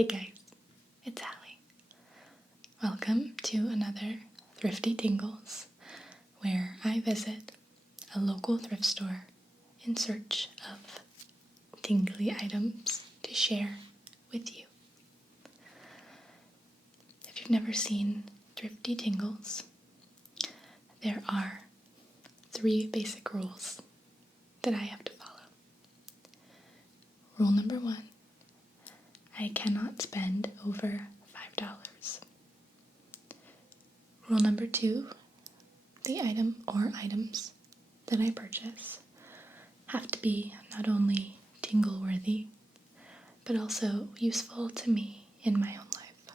Hey guys, it's Allie. Welcome to another Thrifty Tingles, where I visit a local thrift store in search of tingly items to share with you. If you've never seen Thrifty Tingles, there are 3 basic rules that I have to follow. Rule number 1, I cannot spend over $5. Rule number 2, the item or items that I purchase have to be not only tingle-worthy, but also useful to me in my own life.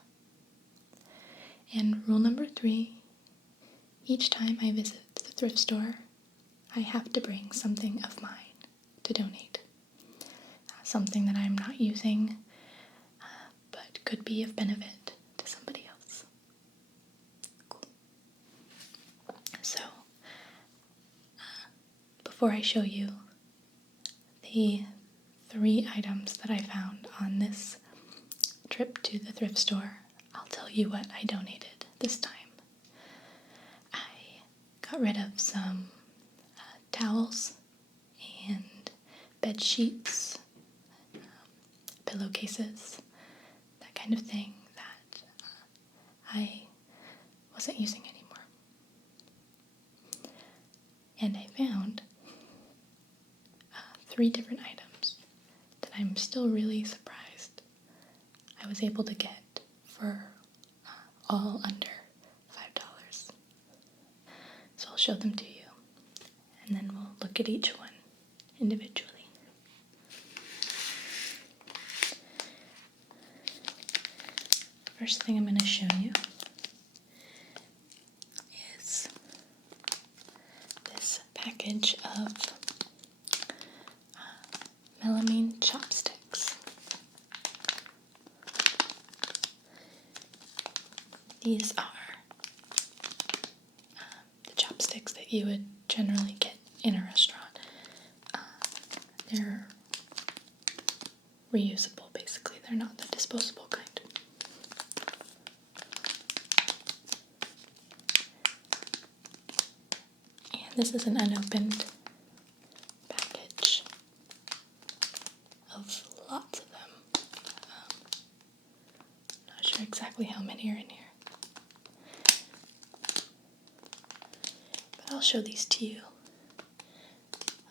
And rule number 3, each time I visit the thrift store, I have to bring something of mine to donate. Something that I'm not using, but could be of benefit to somebody else. Cool. So, before I show you the 3 items that I found on this trip to the thrift store, I'll tell you what I donated this time. I got rid of some towels and bed sheets, pillowcases, that kind of thing that I wasn't using anymore. And I found 3 different items that I'm still really surprised I was able to get for all under $5. So I'll show them to you, and then we'll look at each one individually. First thing I'm going to show you is this package of Melamine chopsticks. These are the chopsticks that you would generally get in a restaurant. They're reusable, basically. They're not the disposable kind. This is an unopened package of lots of them. Not sure exactly how many are in here, but I'll show these to you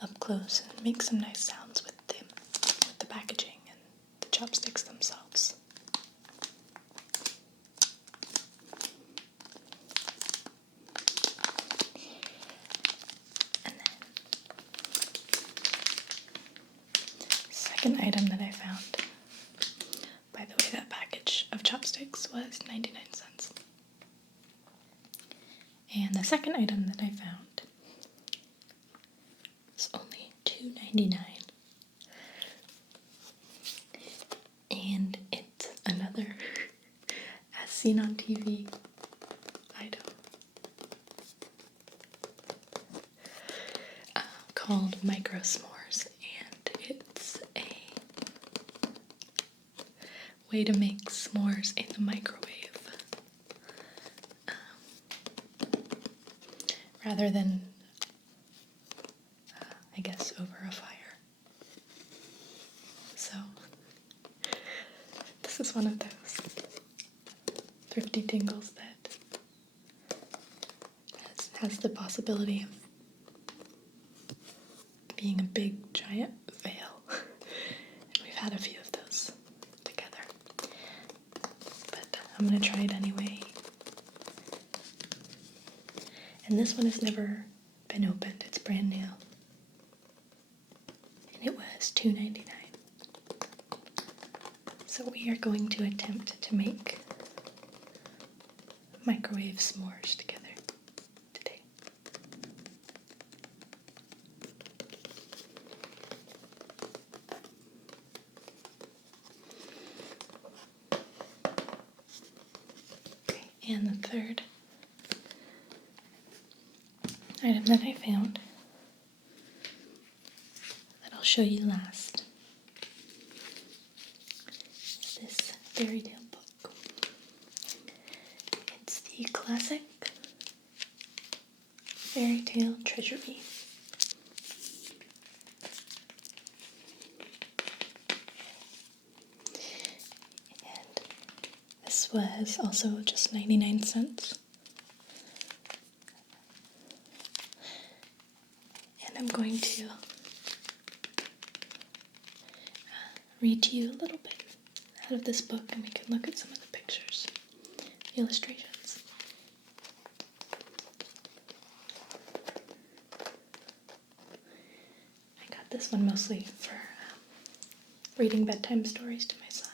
up close and make some nice sounds with them, with the packaging and the chopsticks themselves. Second item that I found. By the way, that package of chopsticks was 99 cents. And the second item that I found was only $2.99. And it's another as seen on TV item called Micro S'mores. It's a way to make s'mores in the microwave rather than, I guess, over a fire. So, this is one of those Thrifty Tingles that has the possibility of being a big, giant fail. And we've had a few of those together. But I'm going to try it anyway. And this one has never been opened. It's brand new. And it was $2.99. So we are going to attempt to make microwave s'mores together today. Okay, and the third item that I found that I'll show you last is this fairy tale book. It's the classic fairytale treasury. And this was also just 99 cents. And I'm going to read to you a little bit out of this book, and we can look at some of the pictures, illustrations. I got this one mostly for reading bedtime stories to my son.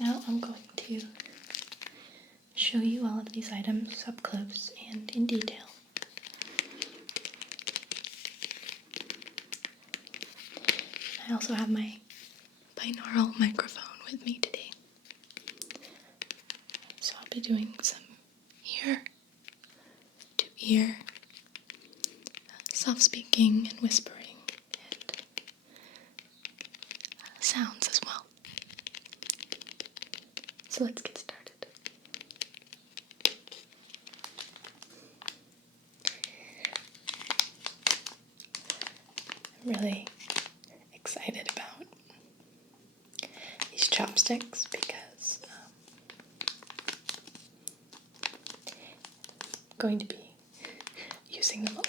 Now I'm going to show you all of these items up close and in detail. I also have my binaural microphone with me today. So I'll be doing some ear to ear soft speaking and whispering and sounds as well. So let's get started. I'm really excited about these chopsticks because I'm going to be using them a lot.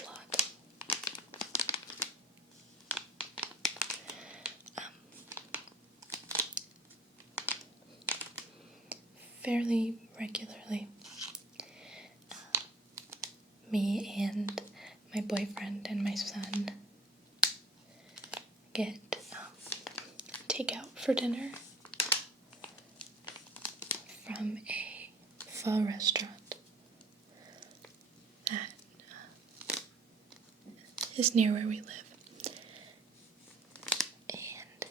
Fairly regularly. Me and my boyfriend and my son get takeout for dinner from a pho restaurant that is near where we live. And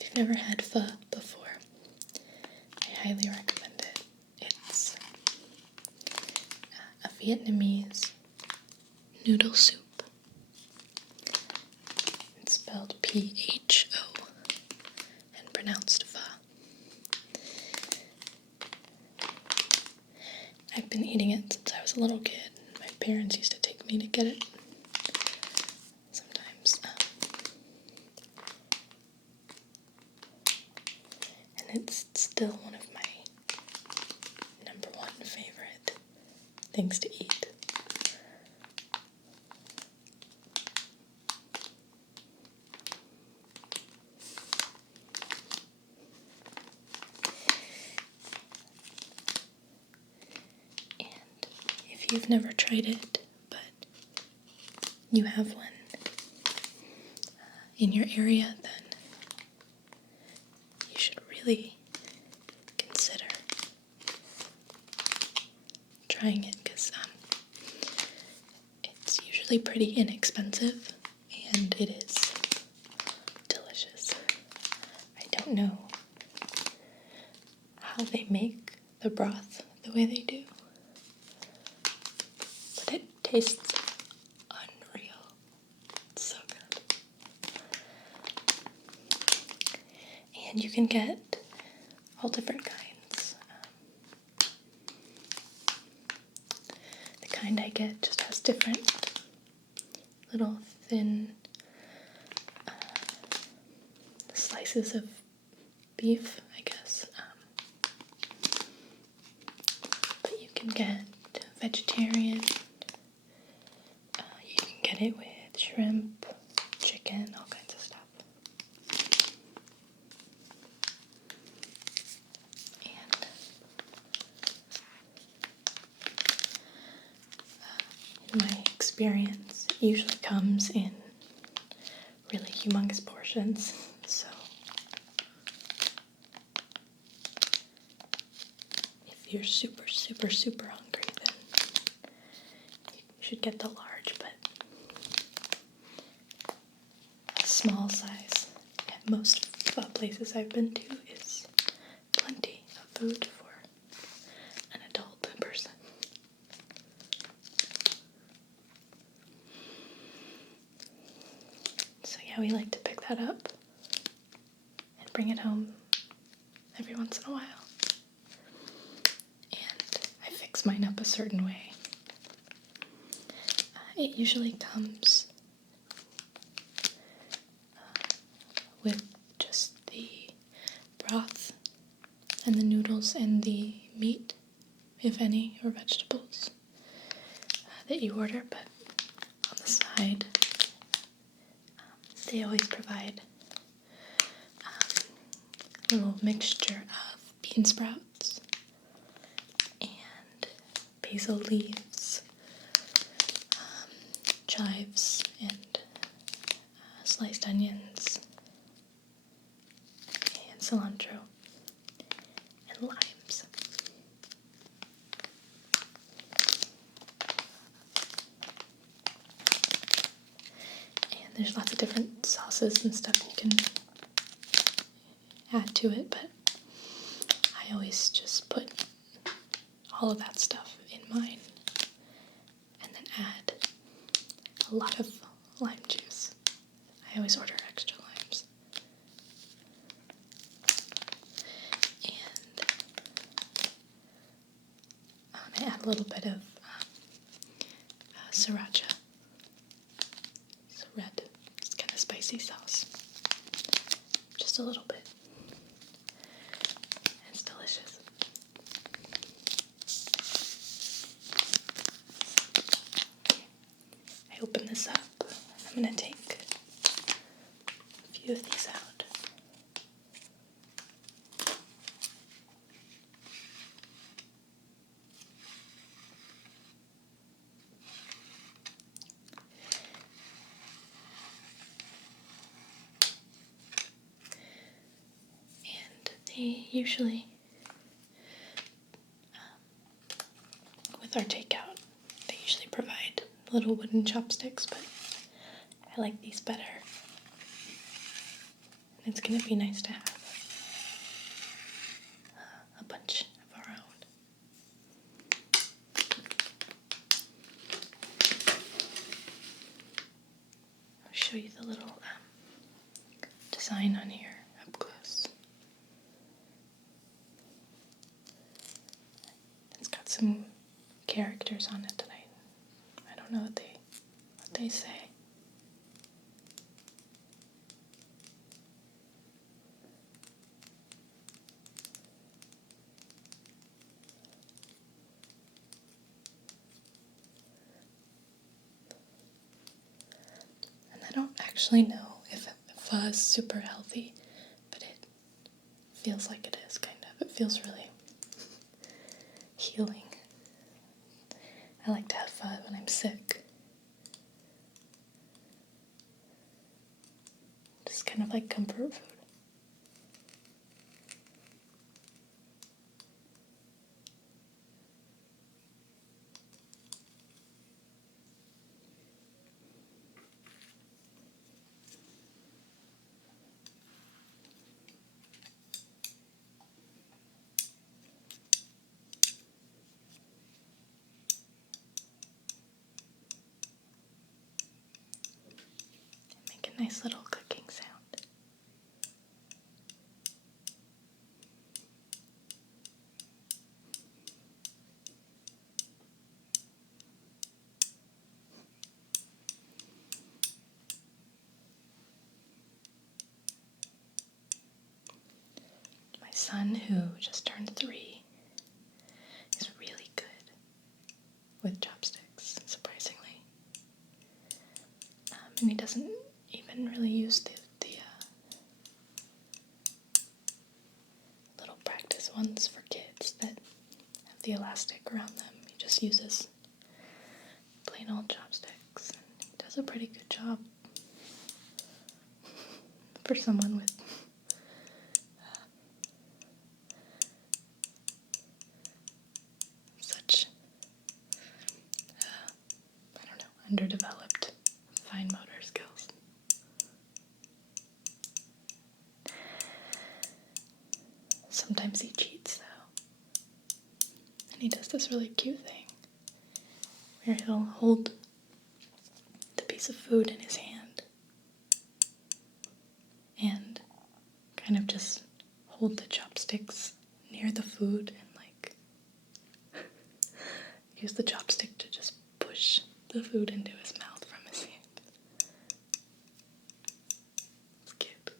if you've never had pho before, I highly recommend it. It's a Vietnamese noodle soup. It's spelled P-H-O and pronounced pho. I've been eating it since I was a little kid. My parents used to take me to get it sometimes. And it's still one of my number one favorite things to eat. If you've never tried it, but you have one in your area, then you should really consider trying it, because it's usually pretty inexpensive and it is delicious. I don't know how they make the broth the way they do, but it tastes unreal. It's so good. And you can get all different kinds. The kind I get just has different little thin slices of beef, I guess. But you can get vegetarian. You can get it with shrimp, chicken, all kinds of stuff. And in my experience, it usually comes in really humongous portions, so if you're super, super, super hungry, then you should get the large, but small size at most places I've been to is plenty of food for an adult person. So yeah, we like to pick that up and bring it home every once in a while. And I fix mine up a certain way. It usually comes with just the broth and the noodles and the meat, if any, or vegetables that you order, but on the side they always provide a little mixture of bean sprouts and basil leaves, chives, and sliced onions, and cilantro, and limes. And there's lots of different sauces and stuff you can add to it, but I always just put all of that stuff in mine and then add a lot of lime juice. I always order extra limes. And I add a little bit of sriracha. It's red, it's kind of spicy sauce. Just a little bit. It's delicious. I open this up. I'm going to take a few of these out. And they usually, with our takeout, they usually provide little wooden chopsticks, but I like these better. And it's going to be nice to have a bunch of our own. I'll show you the little design on here up close. It's got some characters on it that I don't know what they say. And I don't actually know if pho is super healthy, but it feels like it is, kind of. It feels really healing. I like to have pho when I'm sick. Just kind of like comfort food. Make a nice little clicking sound. My son, who just turned 3, is really good with chopsticks, surprisingly. And he doesn't even really use the little practice ones for kids that have the elastic around them. He just uses plain old chopsticks. He does a pretty good job for someone with such, I don't know, underdeveloped fine motor skills. Sometimes he cheats though. And he does this really cute thing where he'll hold the piece of food in his hand and kind of just hold the chopsticks near the food and like use the chopstick to just push the food into his mouth from his hand. It's cute.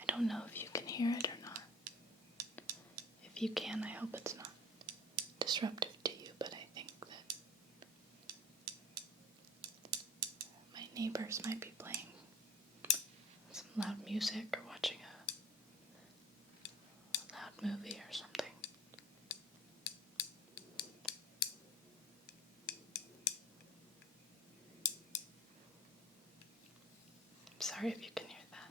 I don't know if you can hear it or not. If you can, I hope it's not disruptive to you, but I think that my neighbors might be playing some loud music or watching a loud movie or something. I'm sorry if you can hear that.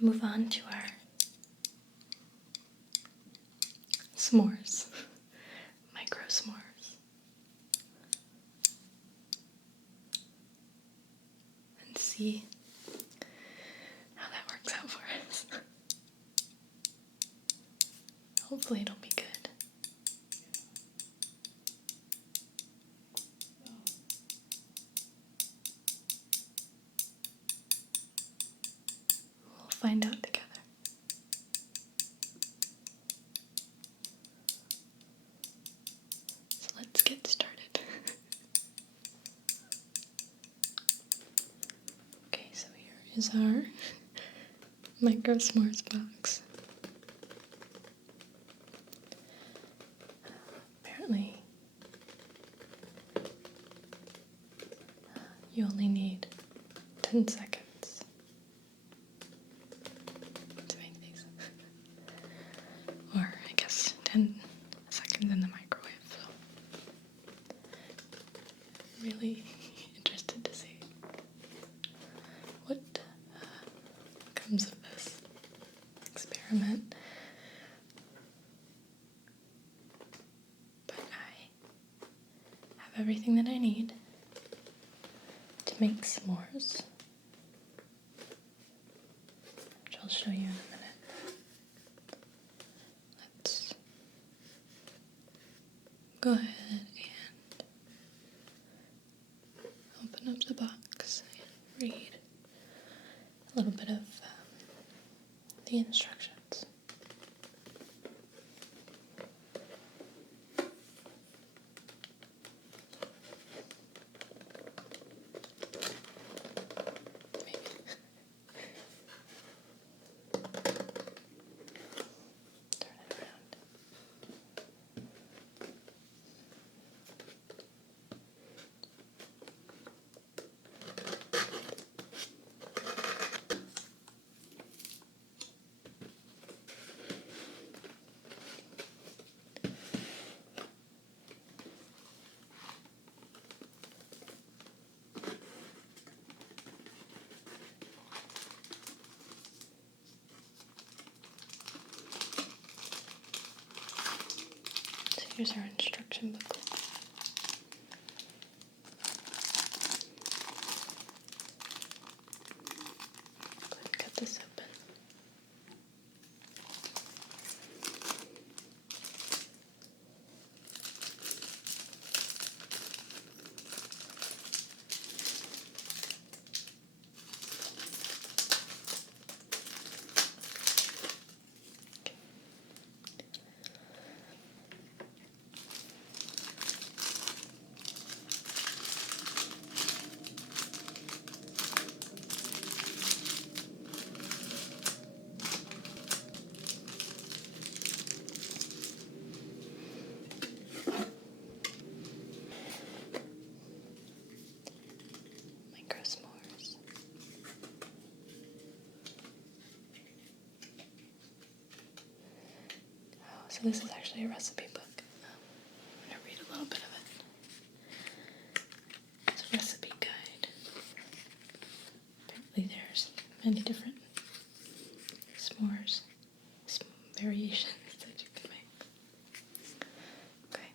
Move on to our s'mores, micro s'mores, and see how that works hopefully it'll be good. We'll find out together. So let's get started. Okay, so here is our micro s'mores box. Apparently, you only need 10 seconds to make these. Or, I guess, 10 seconds in the microwave. So, really interested to see what comes of this experiment. But I have everything that I need to make s'mores, which I'll show you in a minute. Let's go ahead and open up the box and read a little bit of the instructions. Here's our instruction booklet. Go ahead and cut this open. Micro s'mores. Oh, so this is actually a recipe book. I'm going to read a little bit of it. It's a recipe guide. Apparently there's many different s'mores variations that you can make. Okay,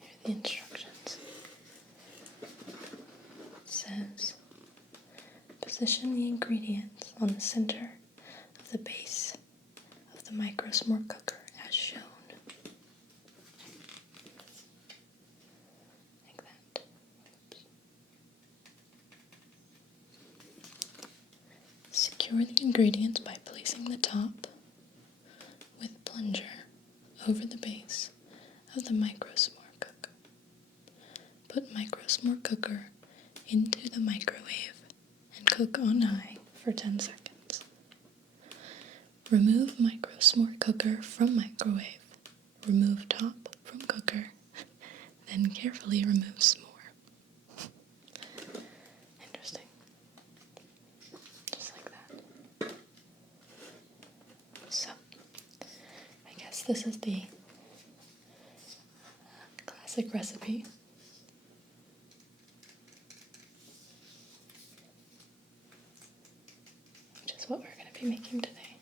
here are the instructions. It says, position the ingredients on the center of the base of the micro s'more cooker as shown. Like that. Oops. Secure the ingredients by placing the top with plunger over the base of the micro s'more cooker. Put micro s'more cooker into the microwave and cook on high for 10 seconds. Remove micro s'more cooker from microwave. Remove top from cooker. Then carefully remove s'more. Interesting. Just like that. So, I guess this is the classic recipe. Which is what we're going to be making today.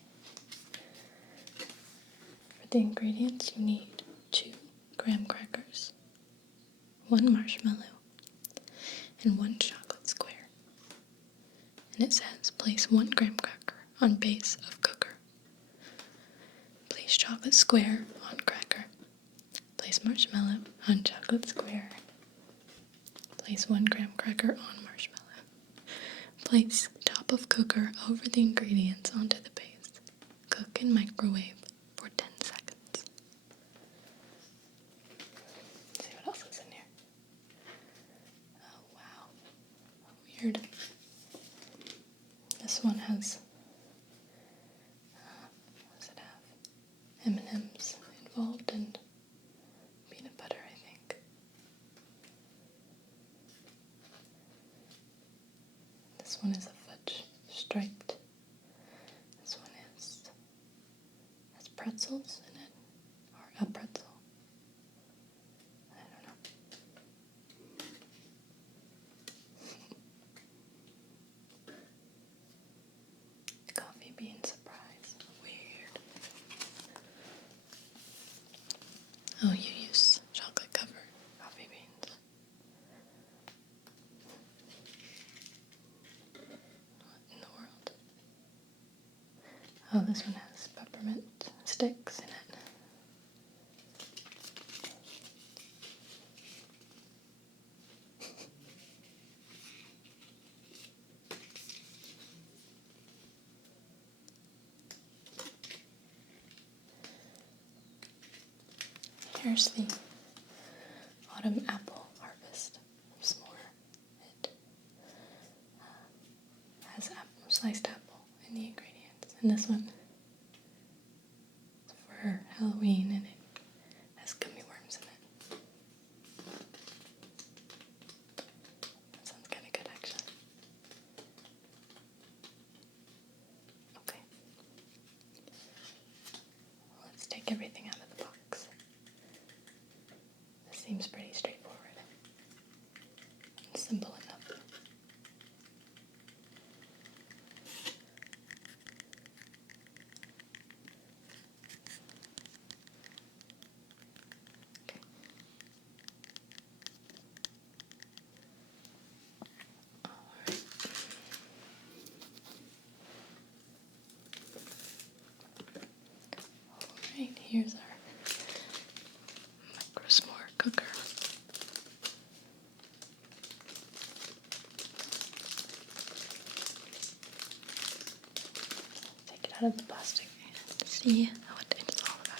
For the ingredients, you need 2 graham crackers, 1 marshmallow, and 1 chocolate square. And it says, place 1 graham cracker on base of cooker. Place Place chocolate square on cracker. Place marshmallow on chocolate square. Place 1 graham cracker on marshmallow. Place top of cooker over the ingredients onto the base. Cook in microwave for 10 seconds. Let's see what else is in here. Oh wow. Weird. This one has, what does it have? M&M's involved and peanut butter, I think. This one is a fudge striped. This one has pretzels in it, or a pretzel. I don't know. Coffee bean surprise. Weird. Oh, you use chocolate covered coffee beans. What in the world? Oh, this one has peppermint sticks in it. Here's the autumn apple harvest s'more. It has sliced apple in the ingredients. And this one is for Halloween and it has gummy worms in it. That sounds kind of good actually. Okay. Let's take everything out of the box. This seems pretty straightforward and simple enough. Okay. Alright, here's our micro s'more cooker. Take it out of the plastic and see what it's all about.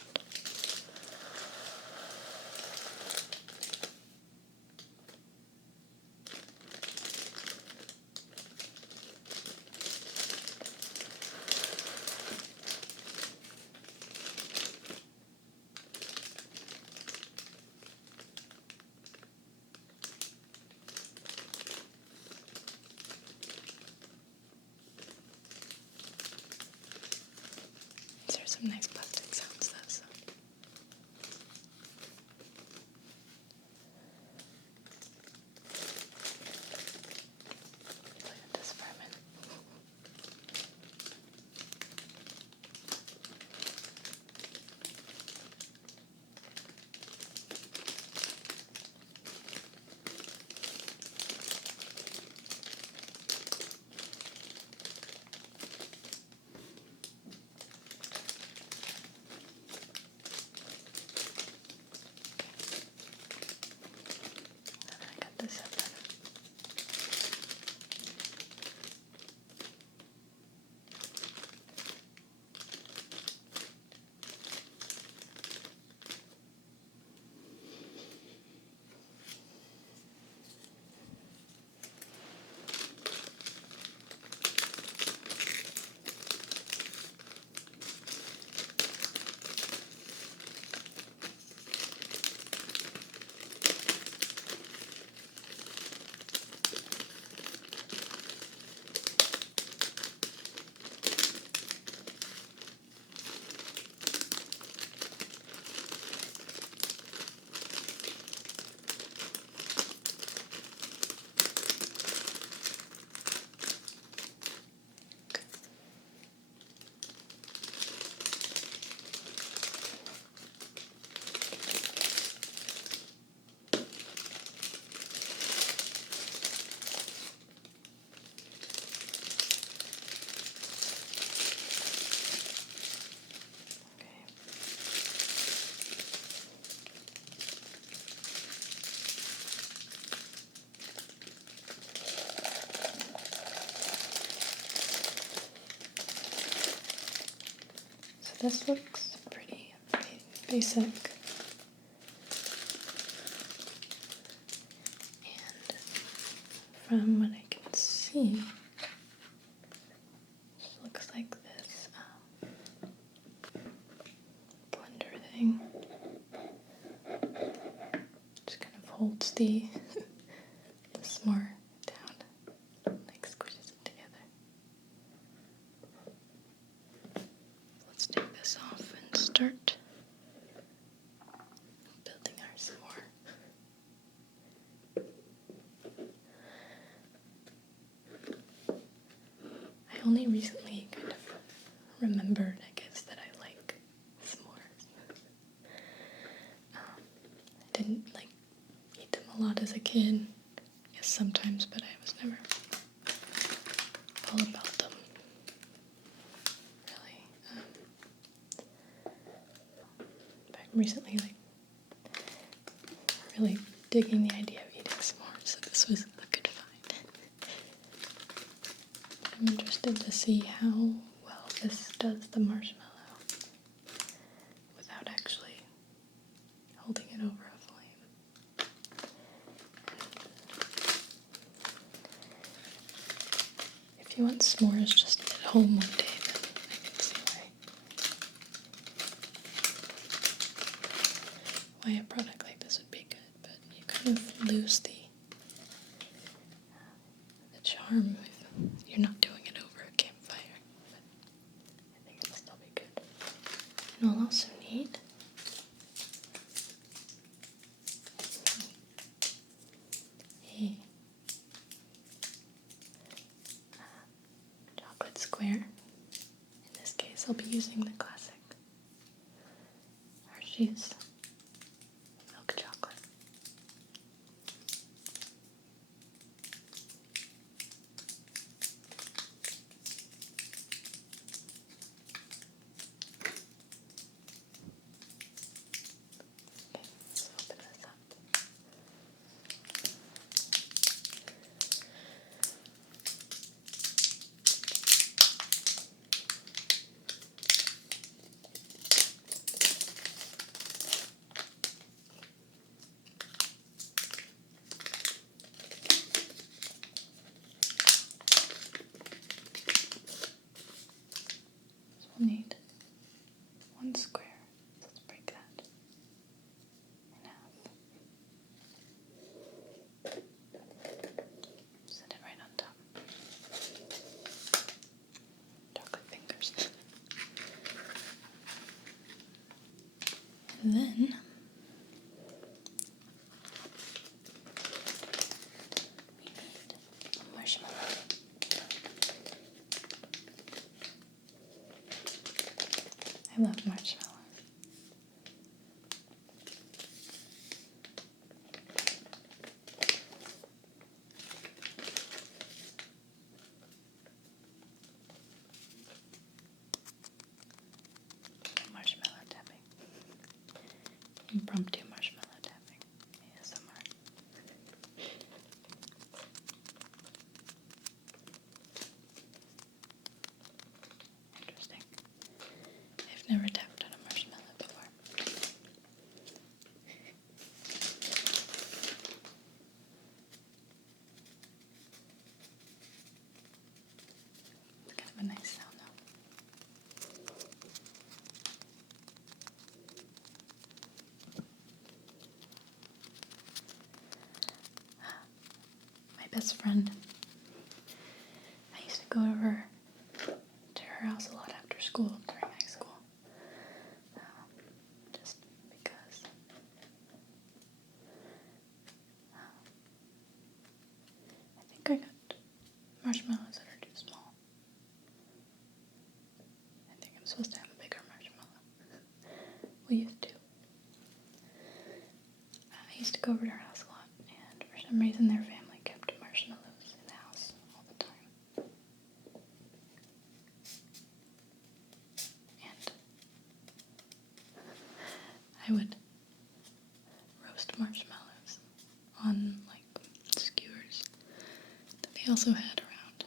These are some nice plastic sounds though, so. Play with this for a minute. this looks pretty basic. And from what I can see, this looks like this blender thing. Just kind of holds the s'more down, like squishes it together. Let's take this off and start building our s'more. I only recently kind of remembered, I guess, that I like s'mores. I didn't eat them a lot as a kid. Yes, sometimes, but I was never all about them. Really. But I'm recently really digging the idea of eating s'mores, so this was a good find. I'm interested to see how well this does the marshmallow without actually holding it over a flame. If you want s'mores just at home one day, then I can see why a product like this would be good, but you kind of lose the charm if you're not doing it over a campfire. But I think it'll still be good. And we'll also need a chocolate square. In this case, I'll be using the classic Hershey's milk chocolate. Okay, let's open this up. So we'll need one square. So let's break that in half. Set it right on top. Chocolate fingers. And then we need a marshmallow. I love marshmallows. Marshmallow tapping. Impromptu marshmallow tapping. ASMR. Interesting. I've never tapped on a marshmallow before. It's kind of a nice sound though. My best friend, I used to go over to her house a lot after school during high school. Just because I think I got marshmallows that are too small. I think I'm supposed to have a bigger marshmallow. We used to. I used to go over to her house a lot, and for some reason their family kept marshmallows in the house all the time. And I would roast marshmallows on skewers that they also had around,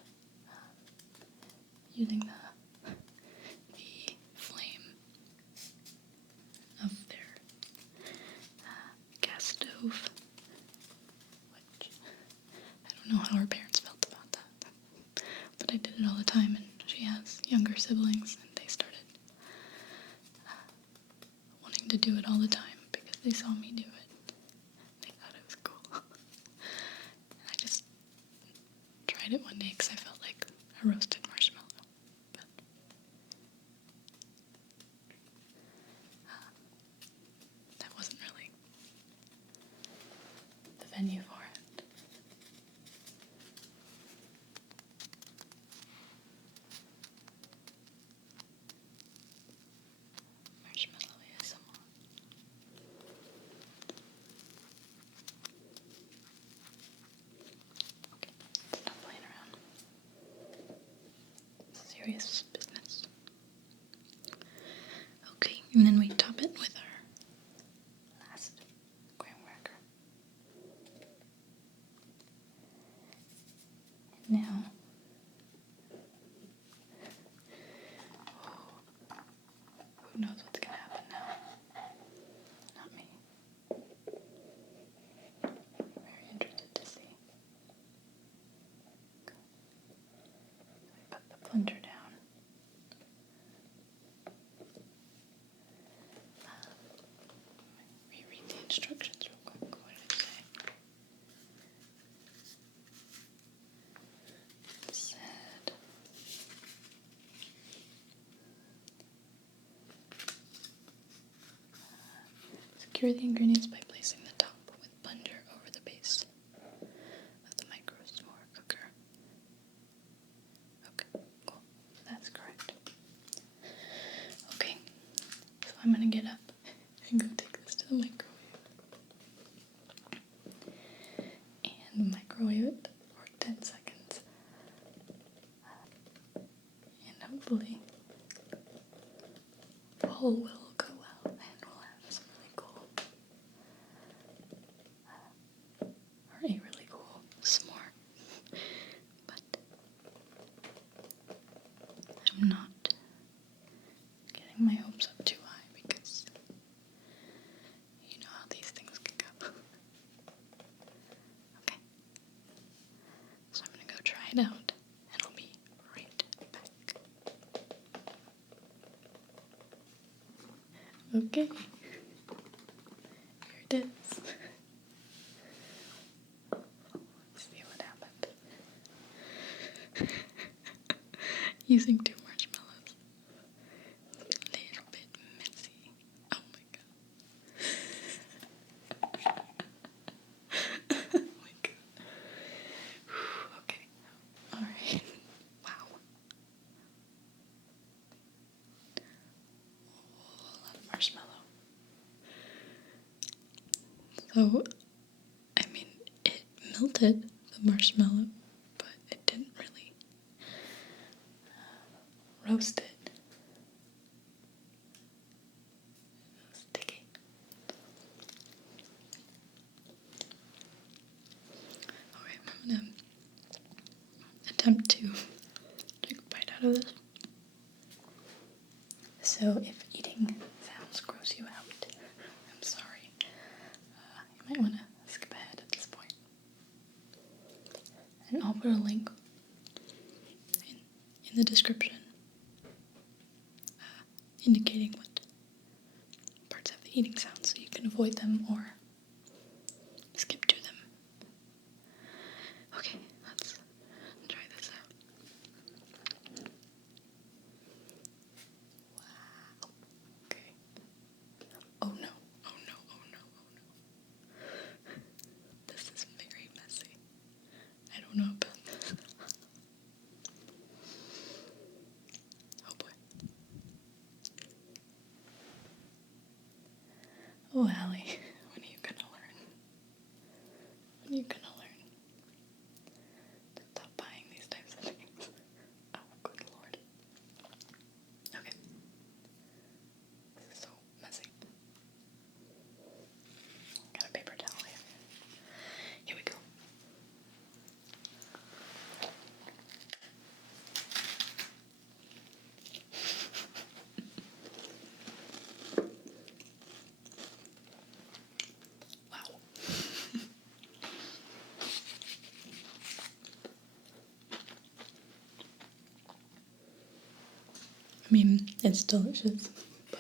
using the flame but I did it all the time, and she has younger siblings, and they started wanting to do it all the time because they saw me do it. They thought it was cool. And I just tried it one day because I felt like a roasted marshmallow. But that wasn't really the venue for it. Marshmallow ASMR. Okay, stop playing around. Serious business. Okay, and then we top it with our last graham cracker. And now, who knows what's gonna happen now? Not me. Very interested to see. I put the plunger down. Reread the instructions real quick. What did it say? It said, secure the ingredients by placing the top with plunger over the base of the micro s'more cooker. Okay, cool. That's correct. Okay, so I'm gonna get up and go take this to the microwave. And microwave it for 10 seconds. And hopefully all will go well and we'll have some really cool, or a really cool s'more. But I'm not getting my hopes up too high because you know how these things can go. Okay. So I'm gonna go try it out and I'll be right back. Okay. Here it is. Let's see what happened. Using 2 marshmallows. A little bit messy. Oh my god. Oh my god. Okay. Alright. Wow. A lot of marshmallow. So, I mean, it melted the marshmallow, but it didn't really roast it. It was sticky. Okay, I'm gonna attempt to take a bite out of this. So if eating sounds gross you out, I'm sorry. You might want to skip ahead at this point. And I'll put a link in the description indicating what parts have the eating sounds so you can avoid them or skip to them. Okay, let's try this out. Wow. Okay. Oh no, oh no, oh no, oh no. This is very messy. I don't know about this. Oh boy. Oh, Allie, when are you I mean, it's delicious, but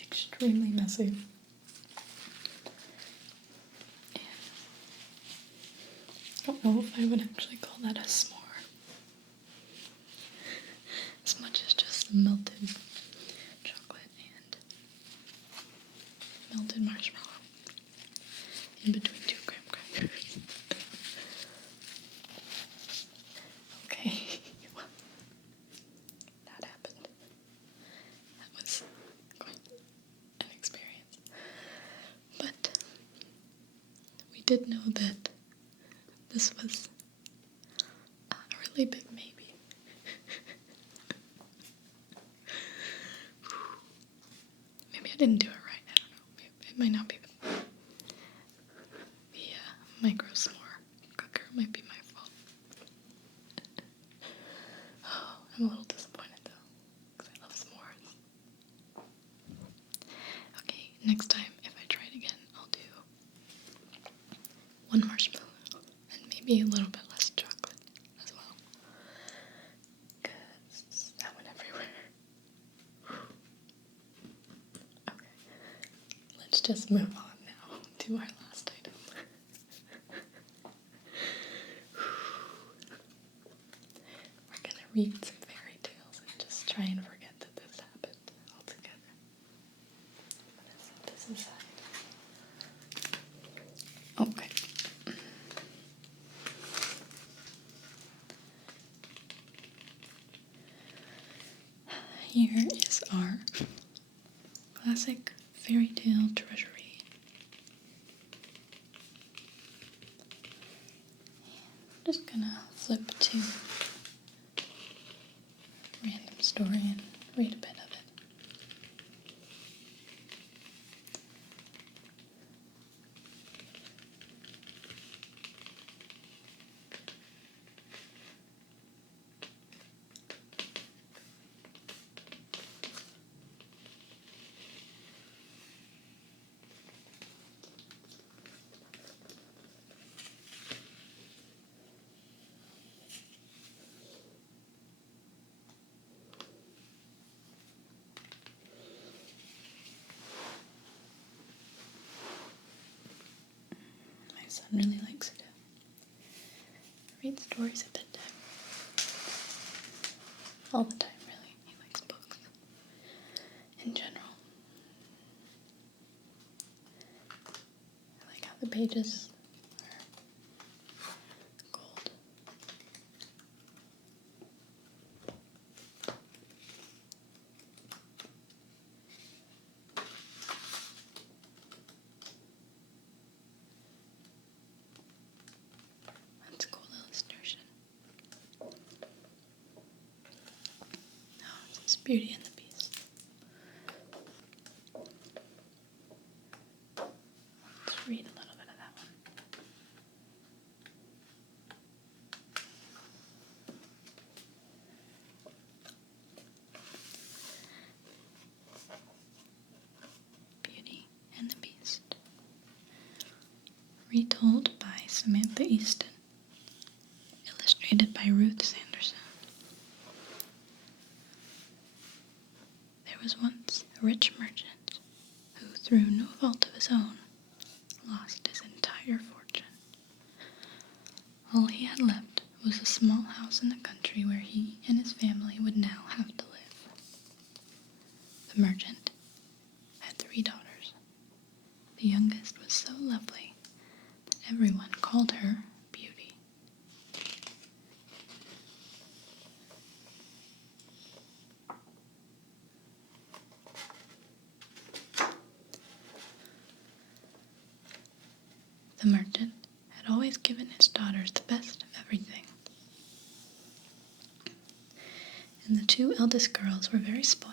extremely messy. And I don't know if I would actually call that a s'more. As much as just melted chocolate and melted marshmallow in between two graham crackers. Okay, well, that happened. That was quite an experience. But we did know that this was a really big maybe. Maybe I didn't do it right. I don't know. It might not be the micro s'more cooker. It might be my fault. Oh, I'm a little disappointed though, because I love s'mores. Okay, next time if I try it again, I'll do one marshmallow and maybe a little bit less chocolate as well, because that went everywhere. Okay, let's just move on now to our last item. We're gonna read some fairy tales and just try and forget that this happened altogether. I'm gonna set this aside. Okay. Here is our classic fairy tale treasury. I'm just gonna flip to random story and read a bit of it. My son really likes to read stories at bedtime. All the time, really. He likes books in general. I like how the pages are gold. That's a cool illustration. Oh, this is Beauty and the Beast. Let's read a little bit of that one. Beauty and the Beast. Retold by Samantha Easton. Illustrated by Ruth Sanderson. There was once a rich merchant who, through no fault of his own, lost his entire fortune. All he had left was a small house in the country where he and his family would now have to live. The merchant had 3 daughters. The youngest was so lovely that everyone called her Beauty. The merchant had always given his daughters the best of everything. And the 2 eldest girls were very spoiled.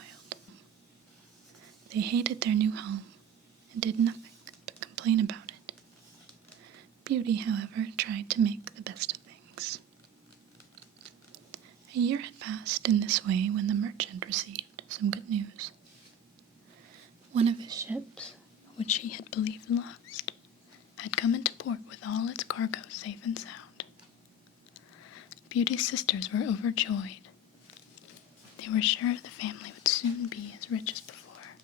They hated their new home and did nothing but complain about it. Beauty, however, tried to make the best of things. A year had passed in this way when the merchant received some good news. One of his ships, which he had believed lost, had come into port with all its cargo safe and sound. Beauty's sisters were overjoyed. They were sure the family would soon be as rich as before.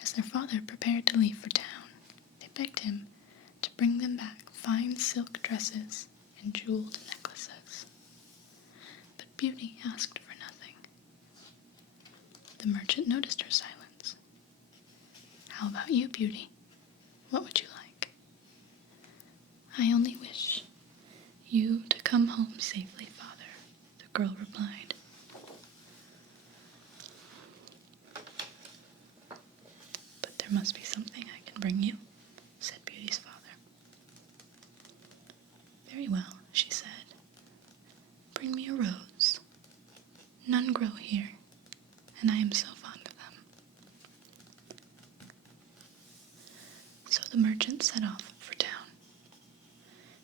As their father prepared to leave for town, they begged him to bring them back fine silk dresses and jeweled necklaces. But Beauty asked for nothing. The merchant noticed her silence. "How about you, Beauty? What would you like?" "I only wish you to come home safely, father," the girl replied. "But there must be something I can bring you," said Beauty's father. "Very well," she said. "Bring me a rose. None grow here, and I am so fond of them." So the merchant set off for town.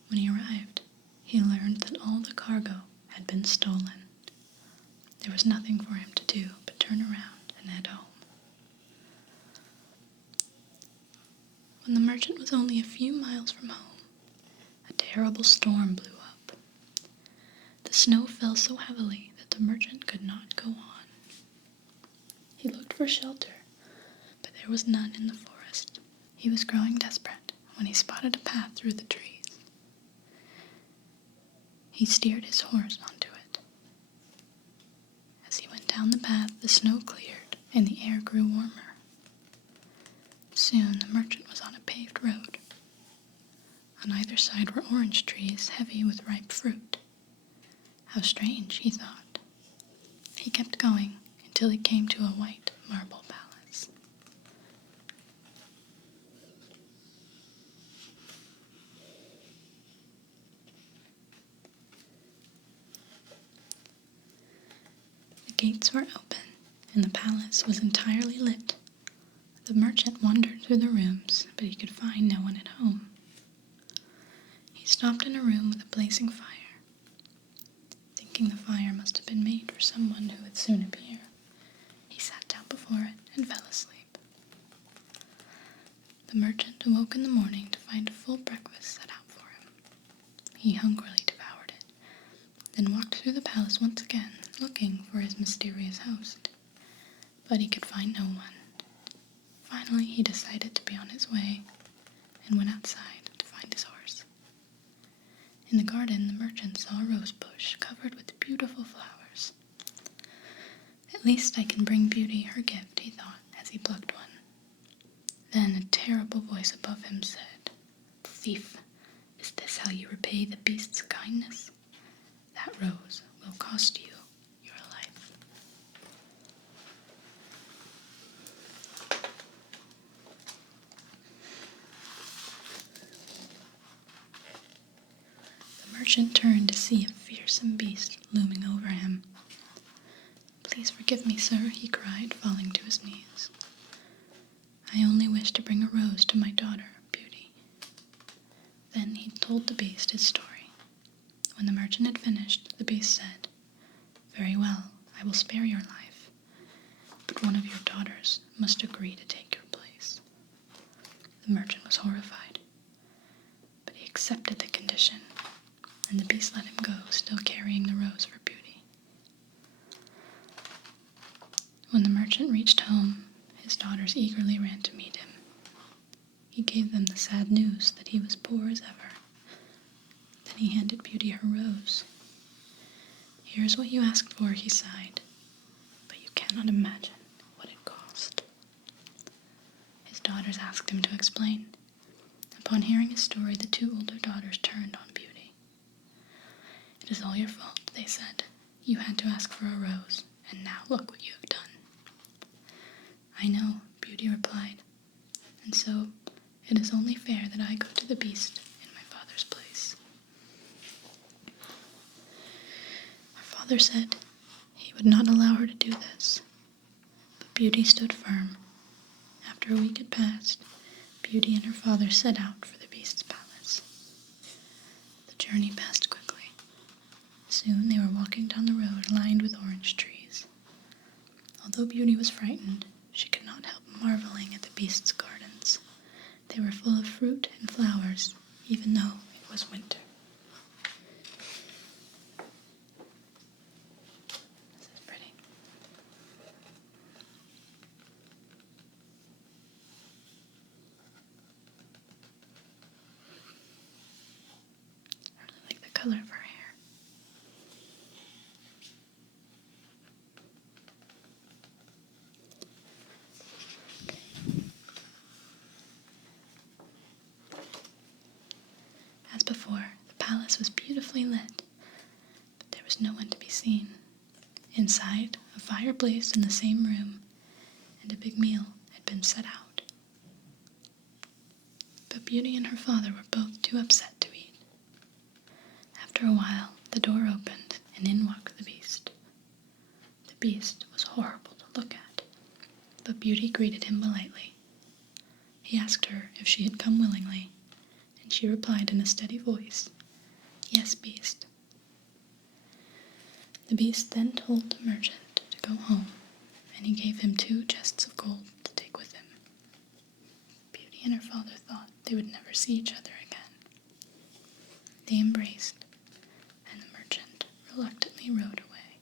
When he arrived, he learned that all the cargo had been stolen. There was nothing for him to do but turn around and head home. When the merchant was only a few miles from home, a terrible storm blew up. The snow fell so heavily that the merchant could not go on. He looked for shelter, but there was none in the forest. He was growing desperate when he spotted a path through the trees. He steered his horse onto it. As he went down the path, the snow cleared and the air grew warmer. Soon the merchant was on a paved road. On either side were orange trees heavy with ripe fruit. How strange, he thought. He kept going until he came to a white marble palace. The gates were open, and the palace was entirely lit. The merchant wandered through the rooms, but he could find no one at home. He stopped in a room with a blazing fire. Thinking the fire must have been made for someone who would soon appear, he sat down before it and fell asleep. The merchant awoke in the morning to find a full breakfast set out for him. He hungrily devoured it, then walked through the palace once again, looking for his mysterious host. But he could find no one. Finally, he decided to be on his way, and went outside to find his horse. In the garden, the merchant saw a rose bush covered with beautiful flowers. "At least I can bring Beauty her gift," he thought as he plucked one. Then a terrible voice above him said, "Thief, is this how you repay the beast's kindness? That rose will cost you your life." The merchant turned to see a fearsome beast looming over him. "Please forgive me, sir," he cried, falling to his knees. "I only wish to bring a rose to my daughter, Beauty." Then he told the beast his story. When the merchant had finished, the beast said, "Very well, I will spare your life, but one of your daughters must agree to take your place." The merchant was horrified, but he accepted the condition, and the beast let him go, still carrying the rose for Beauty. When the merchant reached home, his daughters eagerly ran to meet him. He gave them the sad news that he was poor as ever. Then he handed Beauty her rose. "Here's what you asked for," he sighed, "but you cannot imagine what it cost." His daughters asked him to explain. Upon hearing his story, the two older daughters turned on Beauty. "It is all your fault," they said. "You had to ask for a rose, and now look what you have done." "I know," Beauty replied, "and so it is only fair that I go to the beast in my father's place." Her father said he would not allow her to do this, but Beauty stood firm. After a week had passed, Beauty and her father set out for the beast's palace. The journey passed quickly. Soon they were walking down the road lined with orange trees. Although Beauty was frightened, she could not help marveling at the beast's gardens. They were full of fruit and flowers, even though it was winter. This is pretty. color of her hair. As before, the palace was beautifully lit, but there was no one to be seen. Inside, a fire blazed in the same room, and a big meal had been set out. But Beauty and her father were both too upset to eat. After a while, the door opened, and in walked the Beast. The Beast was horrible to look at, but Beauty greeted him politely. He asked her if she had come willingly, and she replied in a steady voice, "Yes, Beast." The Beast then told the merchant to go home, and he gave him 2 chests of gold to take with him. Beauty and her father thought they would never see each other again. They embraced, and the merchant reluctantly rode away.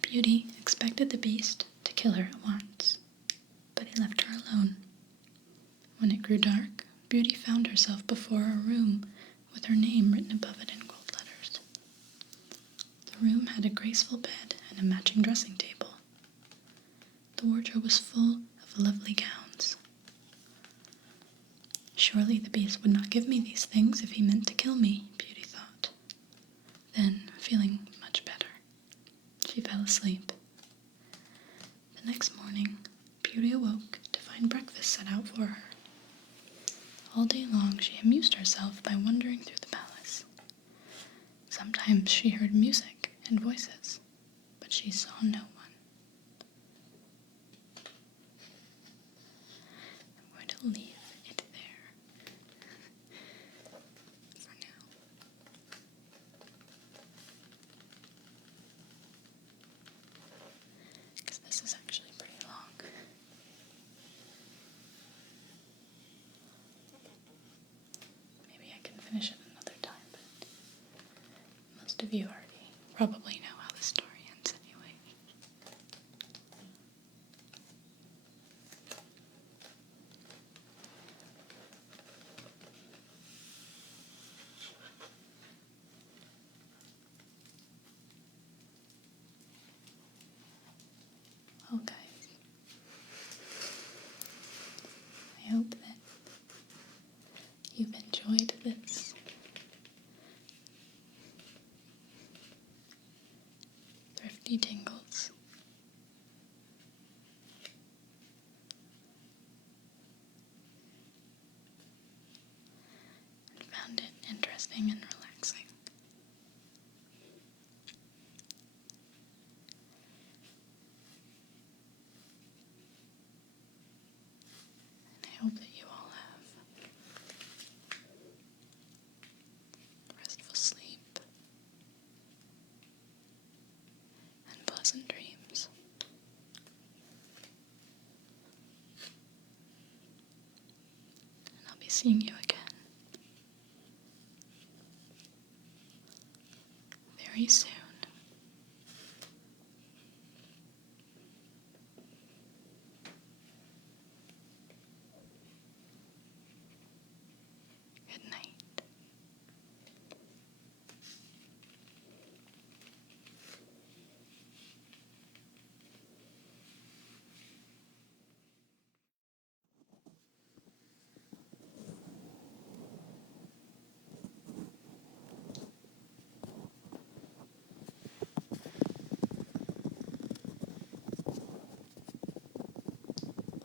Beauty expected the Beast to kill her at once, but he left her alone. When it grew dark, Beauty found herself before a room with her name written above it in gold letters. The room had a graceful bed and a matching dressing table. The wardrobe was full of lovely gowns. Surely the Beast would not give me these things if he meant to kill me, Beauty thought. Then, feeling much better, she fell asleep. The next morning, Beauty awoke to find breakfast set out for her. All day long she amused herself by wandering through the palace. Sometimes she heard music and voices, but she saw no one. I'm going to leave it there for now. Because this is actually pretty long. Maybe I can finish it another time, but most of you already probably know how the story ends anyway. Well, guys, I hope that you've enjoyed this Thrifty Tingles. And found it interesting and relaxing. And I hope that you all have restful sleep and pleasant dreams. And I'll be seeing you again